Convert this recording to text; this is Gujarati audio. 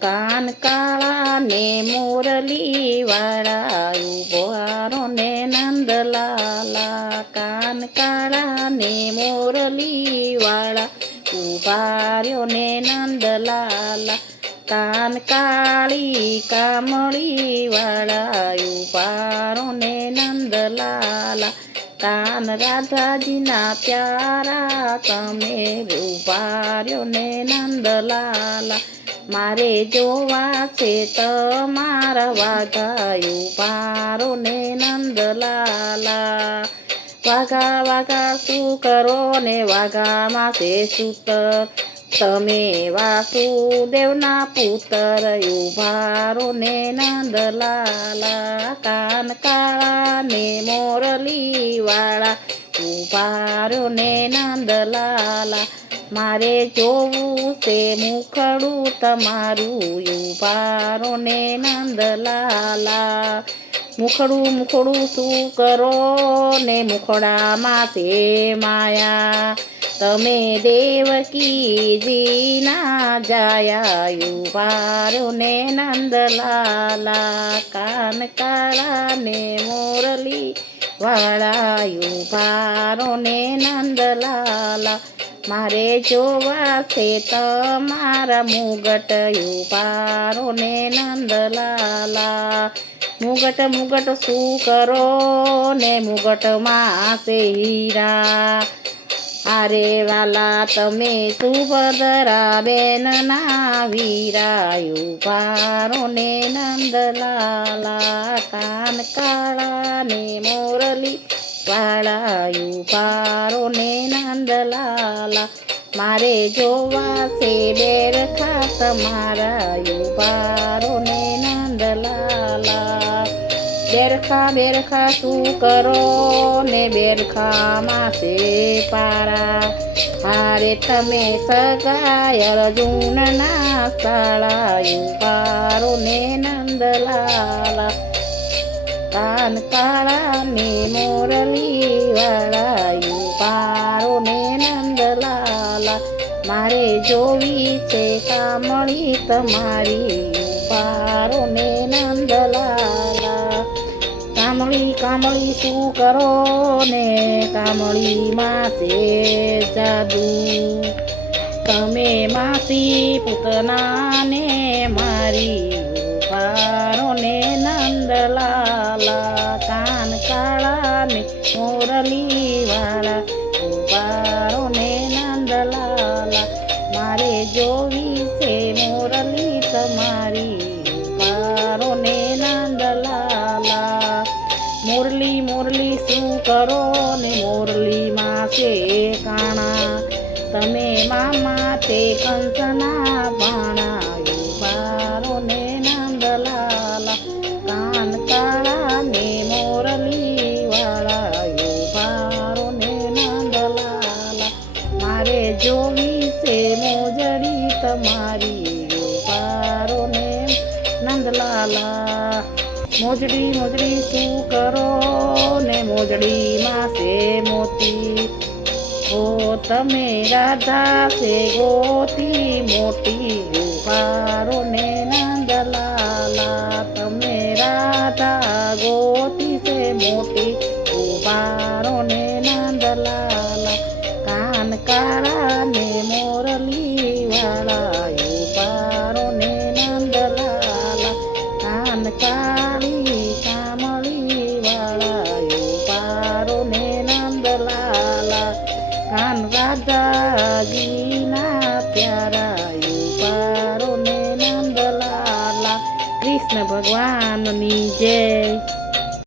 કાન કાળા ને મોરલી વાળા ઉભો ને નંદલાલા. કાન કાળા ને મોરલી વાળા ઉભા રહ્યો ને નંદલાલા. કાન કાળી કામળી વાળા ઉભા ને નંદલાલા. કાન રાધાજીના પ્યારા તમે ઉભા રહ્યો ને નંદલાલા. મારે જોવા છે તમારા વાઘા ઉભા ને નંદલાલા. વાઘા વાઘા શું કરો ને વાઘામાં છે સૂતર. તમે વાસુદેવના પુત્ર ઉભા ને નંદલાલા. કાન કાળા ને મોરલી વાળા ઉભા ને નંદલાલા. મારે જોવું છે મુખડું તમારું ઉભા ને નંદલાલા. મુખડું મુખડું શું કરો ને મુખડામાં છે માયા. તમે દેવકીજીના જાયા ઉભા ને નંદલાલા. કાન કાળા ને મોરલી વાળા ઉભા ને નંદલાલા. મારે જોવા છે તમારા મુગટ ઉભા ને નંદલાલા. મુગટ મુગટ શું કરો ને મુગટમાં છે હીરા. અરે વાલા તમે સુભદ્રા બેનના વીરા ઉભા ને નંદલાલા. કાન કાળા ને મોરલી વાળા ઉભા ને નંદલાલા. મારે જોવા છે બેરખા તમારા ઉભા ને નંદલાલા. બેરખા બેરખા શું કરો ને બેરખામાં છે પારા. હારે તમે સગાય અર્જુનના શાળા ઉભા ને નંદલાલા. કાન કાળા ને મોરલી વાળા ઉભા ને નંદલાલા. મારે જોવી છે કામળી તમારી ઉભા ને નંદલાલા. કામળી કામળી શું કરો ને કામળીમાં છે જાદુ. તમે માસી પૂતના ને મારી ઉભા ને નંદલાલા. કાન કાળા ને મોરલી વાળા ઉભા ને નંદલાલા. મારે જોવી છે મોરલી તમારી ઉભા ને નંદલાલા. મોરલી મોરલી શું કરો ને મોરલીમાં છે કાણા. તમે મામા તે કંસના બાણા ઉભા ને નંદલાલા. કાન કાળા ને મોરલી વાળા ઉભા ને નંદલાલા. મારે જોવી છે મોજડી તમારી ઉભા ને નંદલાલા. મોજડી મોજડી શું કરો ને મોજડીમાં છે મોતી. ઓ તમે રાધા છે ગોતી મોટી ઉભા ને નંદલાલા. તમે રાધા ગોતી છે મોટી ઉભા ને નંદલાલા. કાન કાળા ને મોરલી વાળા ઉભા ને નંદલાલા. કાન કાળી કામળી વાળા ઉભા ને નંદલાલા. કાન રાધાજીના પ્યારા ઉભા ને નંદલાલા. કૃષ્ણ ભગવાનની જય.